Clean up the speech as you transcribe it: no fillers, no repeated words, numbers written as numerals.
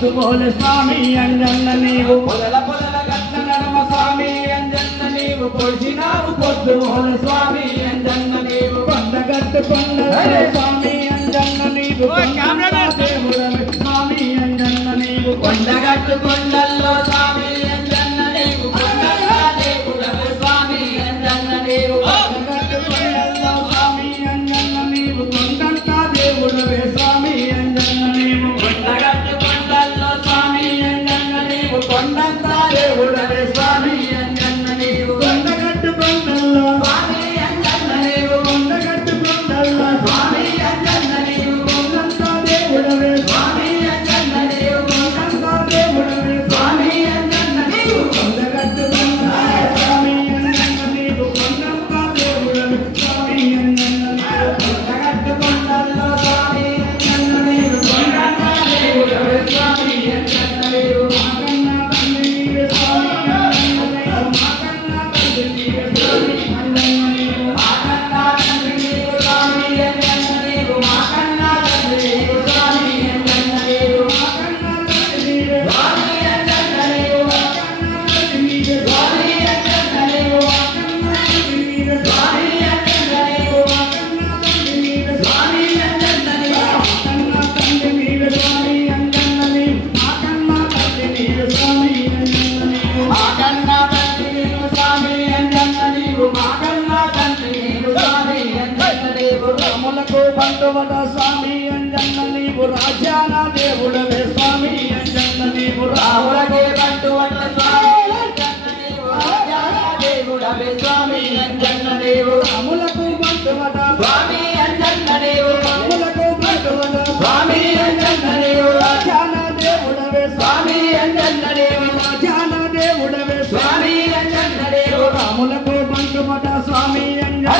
పొద్దు పోలే స్వామి అంజన్న నీవు పొదల పొదల గట్ల నడమ స్వామి అంజన్న నీవు పొడిచినావు పొద్దు పోలే స్వామి అంజన్న నీవు కొండగట్టు కొండలే స్వామి అంజన్న నీవు దేవుడవే స్వామి అంజన్న నీవు కొండగట్టు కొండల్లో స్వామి అంజన్న నీవు కొండగా దేవుడవే స్వామి అంజన్న నీవు కొండగట్టు కొండల్లో స్వామి అంజన్న నీవు కొండంతా దేవుడవే స్వామి అంజన్న నీవు కొండగట్టు కొండల్లో స్వామి అంజన్న నీవు కొండంతా దేవుడవే స్వామి అంజన్న నీవు కొండగట్టు కొండల్లో స్వామి అంజన్న నీవు కొండగట్టు కొండల్లో స్వామి అంజన్న నీవు కొండంతా దేవుడవే స్వామి అంజన్న నీవు కొండంతా దేవుడవే స్వామి అంజన్న నీవు కొండగట్టు కొండలే స్వామి అంజన్న నీవు కొండంతా దేవుడవే స్వామి అంజన్న నీవు కొండగట్టు కొండల్లో స్వామి అంజన్న నీవు కొండంతా దేవుడవే స్వామి అంజన్న నీవు మాకన్నా తండ్రి నీవే స్వామి అంజన్న నీవు మాకన్నా తండ్రి నీవే స్వామి అంజన్న నీవు మాకన్నా తండ్రి నీవు స్వామి అంజన్న నీవు మాకన్నా తండ్రి నీవు స్వామి అంజన్న నీవు మాకన్నా తండ్రి నీవే స్వామి అంజన్న నీవు మాకన్నా తండ్రి నీవే స్వామి అంజన్న నీవు మాకన్నా తండ్రి నీవే స్వామి అంజన్న నీవు మాకన్నా తండ్రి నీవే స్వామి అంజన్న నీవు మాకన్నా తండ్రి నీవే స్వామి అంజన్న నీవు మాకన్నా తండ్రి నీవే స్వామి అంజన్న నీవు మాకన్నా తండ్రి నీవు స్వామి అంజన్న నీవు మాకన్నా తండ్రి నీవు స్వామి అంజన్న నీవు రాములకు బంధువట స్వామి అంజన్న నీవు రాజ్యాన దేవుడవే స్వామి అంజన్న నీవు రాములకే బంటువట స్వామి అంజన్న నీవు రాజాల దేవుడవే స్వామి అంజన్న నీవు రాములకు బంధువట స్వామి అంజన్న నీవు రాములకు బంధువట స్వామి అంజన్న నీవు రాజ్యాన దేవుడవే స్వామి అంజన్న నీవు రాజ్యాన దేవుడవే స్వామి అంజన్న నీవు రాములకు బంధువట స్వామి అంజన్న